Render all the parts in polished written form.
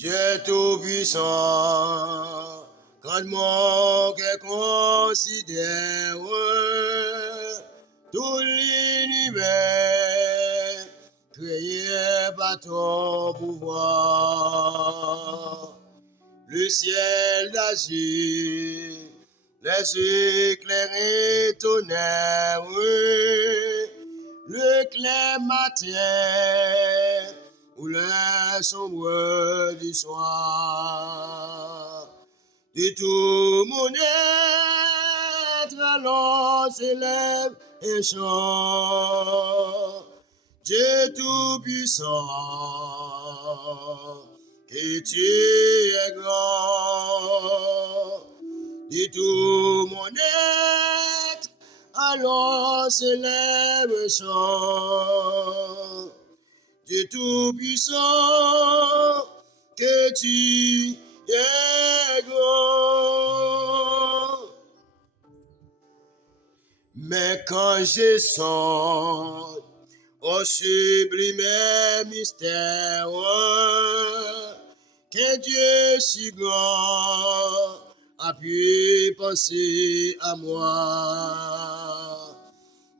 Dieu tout-puissant, quand mon cœur considère tout l'univers créé par ton pouvoir, le ciel d'azur, les éclairés tonnerres, le clair matin ou le sombre du soir. De tout mon être, alors s'élève et chante. Dieu tout-puissant, que tu es grand. De tout mon être, alors s'élève et chante. Dieu tout-puissant, que tu es grand. Mais quand je sens au sublime mystère, que Dieu si grand a pu penser à moi,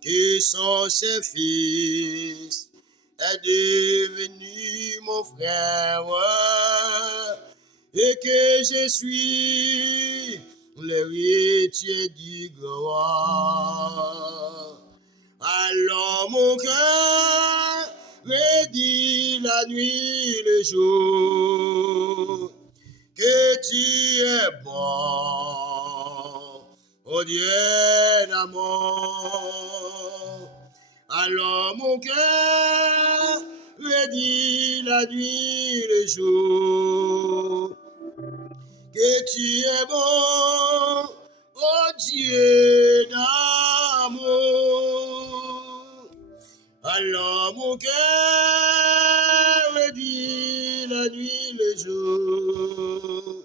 qui sont ses fils, est devenu mon frère, et que je suis l'héritier du gloire. Alors mon cœur redit la nuit, le jour, que tu es bon, oh Dieu d'amour. Alors mon cœur redit la nuit, le jour, que tu es bon, oh Dieu d'amour. Alors mon cœur redit la nuit, le jour,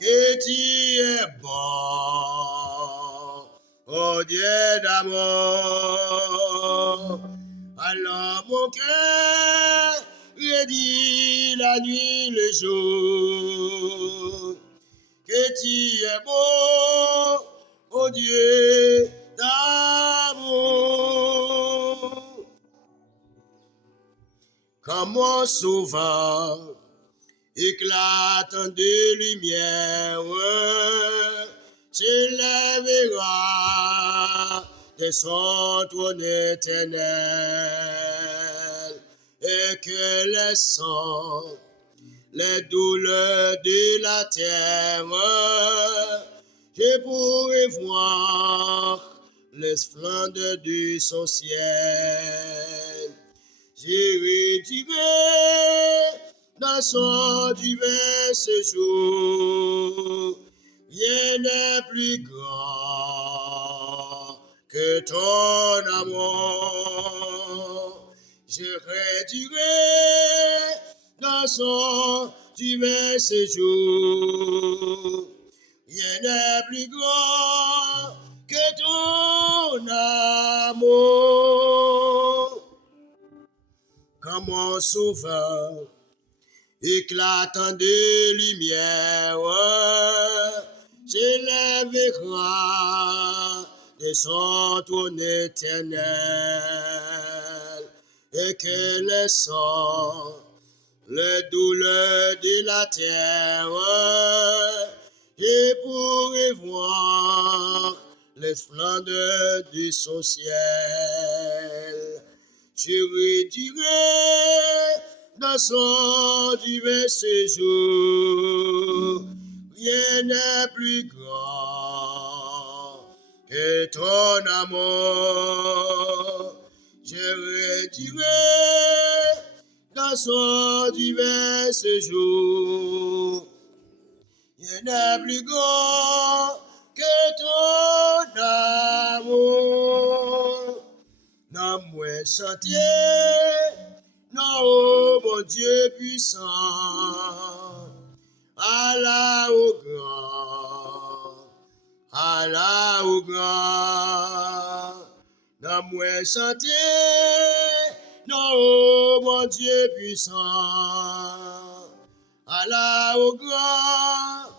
que tu es bon, oh Dieu d'amour. Alors mon cœur redit la nuit, le jour, que tu es bon, oh Dieu d'amour. Comment souvent éclatant de lumière s'élèvera de son trône éternel, et que les sons, les douleurs de la terre, je pourrai voir les splendeurs de son ciel. Je retirerai dans son divin séjour, rien n'est plus grand que ton amour. Je retirerai dans son divin séjour, rien n'est plus grand que ton amour. Comment souvent éclatant de lumière s'élèvera de son trône éternel, et que les sons, les douleurs de la terre, je pourrai voir les splendeurs de son ciel. Je redirai dans son divin séjour, rien n'est plus grand que ton amour. Je redirai dans son divin séjour, rien n'est plus grand que ton amour. Non, moi chanter, non, oh mon Dieu puissant, Allah au grand, non, moi chanter, non, oh mon Dieu puissant, Allah au grand,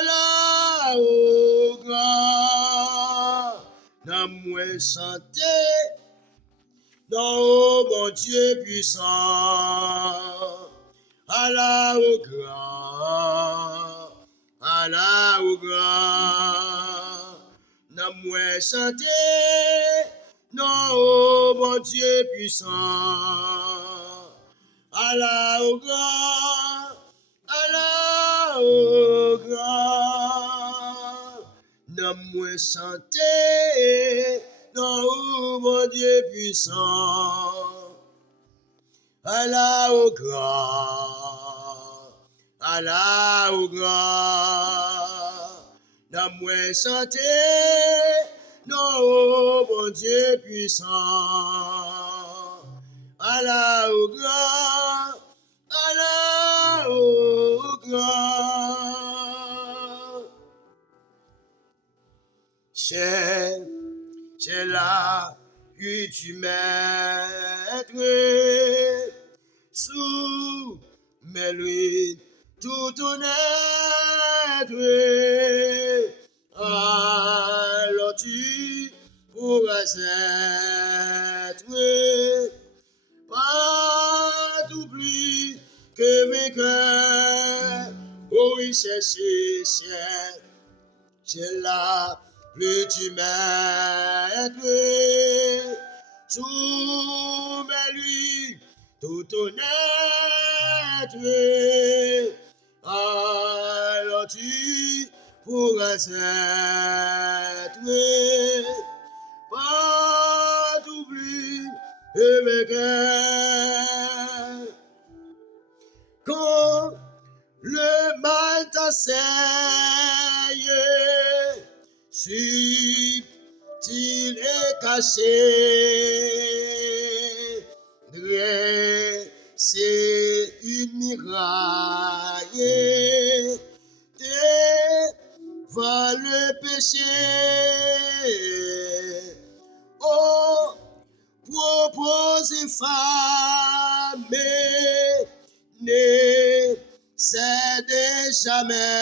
Allah au grand, dans moi santé, dans au bon Dieu puissant, Allah au grand, Allah au grand, dans moi santé, dans au bon Dieu puissant, Allah au grand, Allah au grand, dans moi santé, dans au bon Dieu puissant, Allah au grand, Allah au grand, dans moi santé, dans au bon Dieu puissant, Allah au grand, Allah au grand. C'est là que tu mettrais sous mes lui tout honnête. Alors tu pourras être pas tout plus que vainqueur. Oh oui, c'est là plus tu m'aides, sous mes lui tout honnête. Alors tu pourras être pas tout plus que vainqueur. Quand le mal t'assaille, subtil et caché, dresser une muraille devant le péché. Oh, propose femme, ne cède jamais.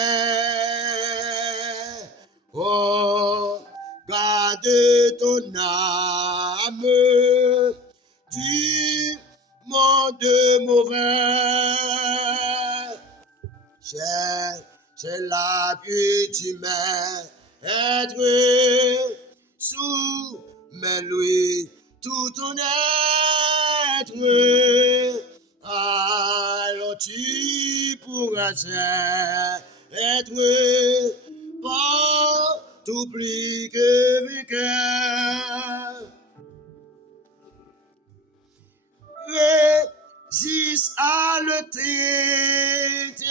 Oh, garde ton âme du monde mauvais. C'est la que tu m'aides sous mes louis tout ton être. Alors tu pourras être pas tout plus que vainqueur. Résiste à le traité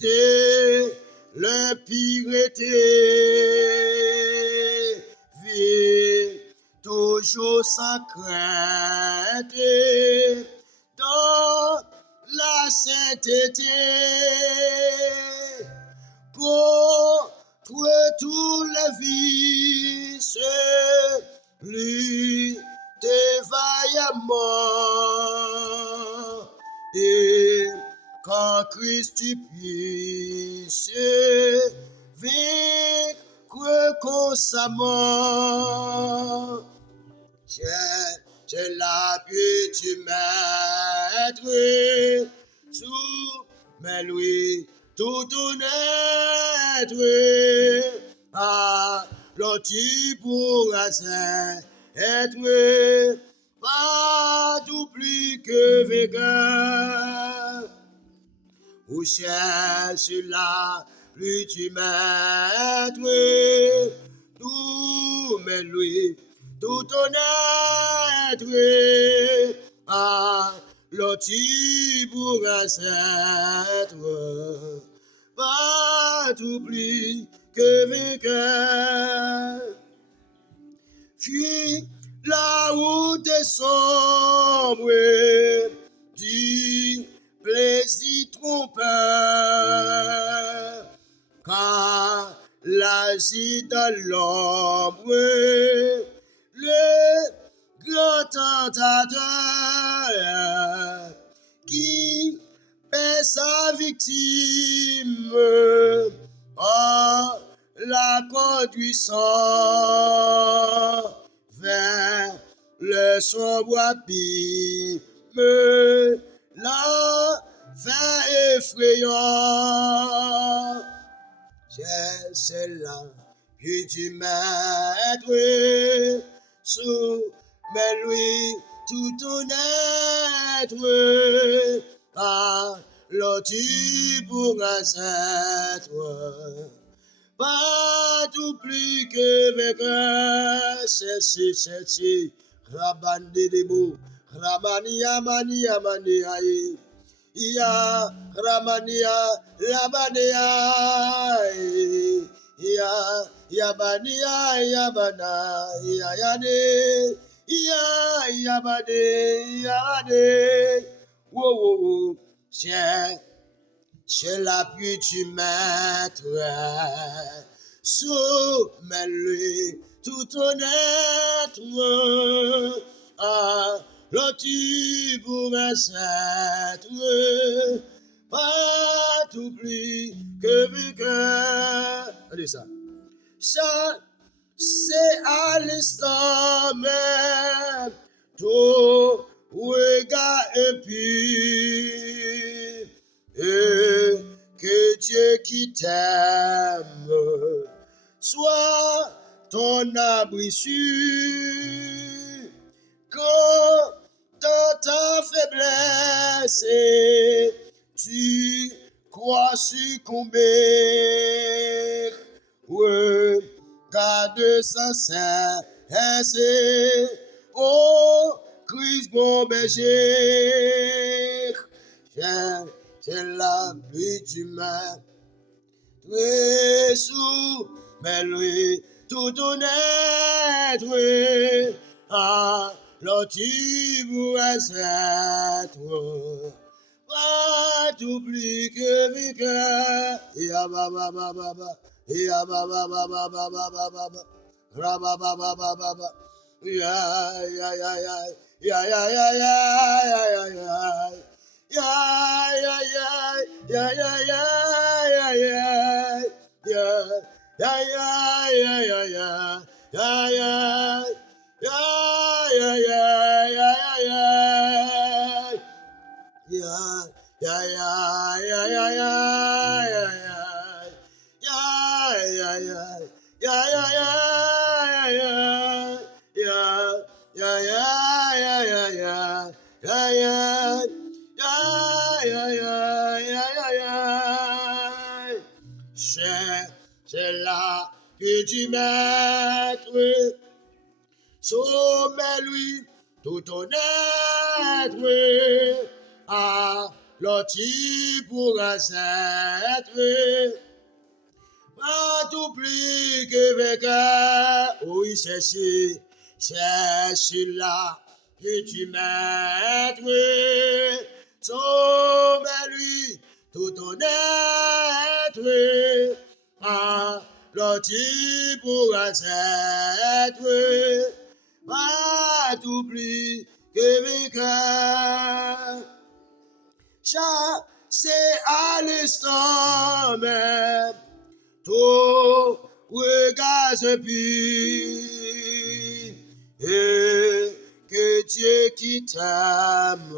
de l'impureté. Vis toujours sans crainte dans la sainteté. Contre tous les vices, lutter vaillamment. Et quand Christ tu puisses vaincre constamment, c'est là que tu m'aides sous mes louis tout honnête. Alors tu pourras être pas tout plus que vainqueur. Où cherche là, plus tu m'aides, tout mes louis tout honnête. Alors tu pourras être pas tout plus que vainqueur. Fuis la route sombre du plaisir trompeur, car l'agit dans l'ombre le grand tentateur qui sa victime en la conduisant vers le sombre abîme, la fin effrayant. C'est là que tu maître soumets-lui tout ton être, alors tu pourras être pas tout plus que vainqueur. C'est Rabandi Debo, Ramania Mania Mania, Ya Ramania Labania, Ya Yabania Yabana, Ya Yane, Ya Yabade, Yade, wow, c'est l'appui du maître, soumets-lui tout ton être, alors tu pourras être pas tout plus que vainqueur. Allez ça. Ça, c'est à l'instant même, ton regard impur, et que Dieu qui t'aime soit ton abri sûr. Quand dans ta faiblesse tu crois succomber, regarde sans cesse, ô Christ bon berger, j'ai la pluie du matin, soumets-lui tout ton être, alors tu pourras être pas tout plus que vainqueur. Ya ba ba ba ba ba, ya ba ba ba ba ba ba ba ba ba, ra ba ba ba ba ba ba, ya ya ya ya ya ya ya ya ya ya ya ya ya ya ya ya C'est là que tu maître, soumets-lui tout ton être, alors tu pourras être pas tout plus que vainqueur. Oui, c'est là que tu maître, soumets-lui tout ton être, alors tu pourras être pas tout plus que vainqueur. C'est à l'instant même, ton regard se pue, et que Dieu qui t'aime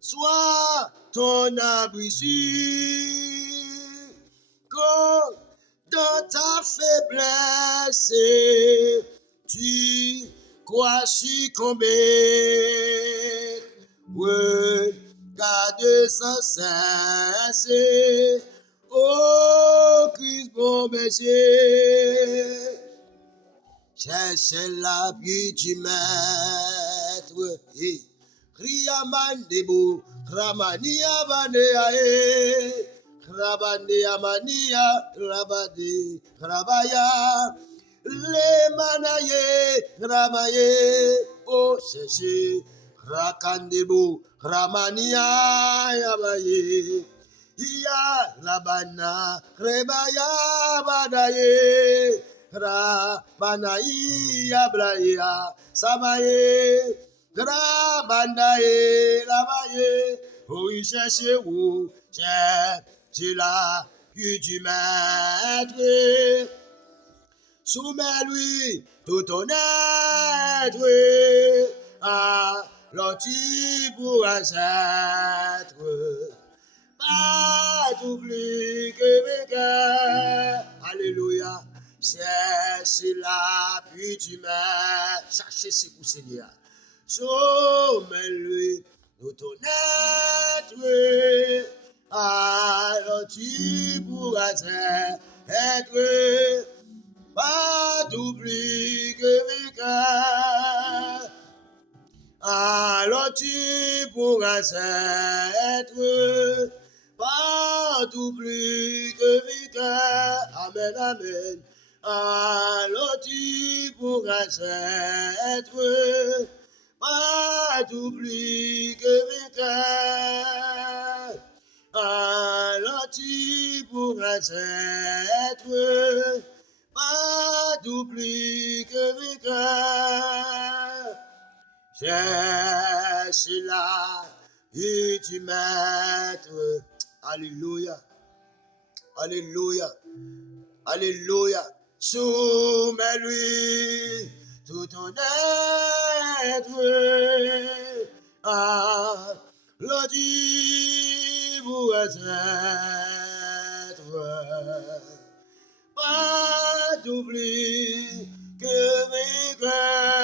soit ton abri sûr. Quand dans ta faiblesse tu crois succomber, regarde sans cesse, ô Christ bon berger, cherche l'appui du maître. Riaman debo, Ramania Banea, Rabania Mania, Rabade, Rabaya, Le Manaye, Rabaye, O Cherche, Rakandebo, Ramania Yabaye, Ya Labana, Rebaya Badaye, Rabanaï Yablaya, Sabaye, Grabandaye, Rabaye, Oui, cherchez où, cherchez la vue du maître. Soumets-lui tout ton être, alors tu pourras être pas plus que vainqueur. Alléluia. Cherchez l'appui du maître. Cherchez ce coup, Seigneur. Soumets-lui tout ton être, alors tu pourras être pas plus que vainqueur. Alors tu pourras être pas plus que vainqueur. Amen, amen. Alors tu pourras être pas plus que vainqueur. Alors tu pourras être pas plus que vainqueur. Cherche la vie du maître. Alléluia. Alléluia. Alléluia. Soumets-lui tout ton être. L'audi vous être pas plus que vainqueur.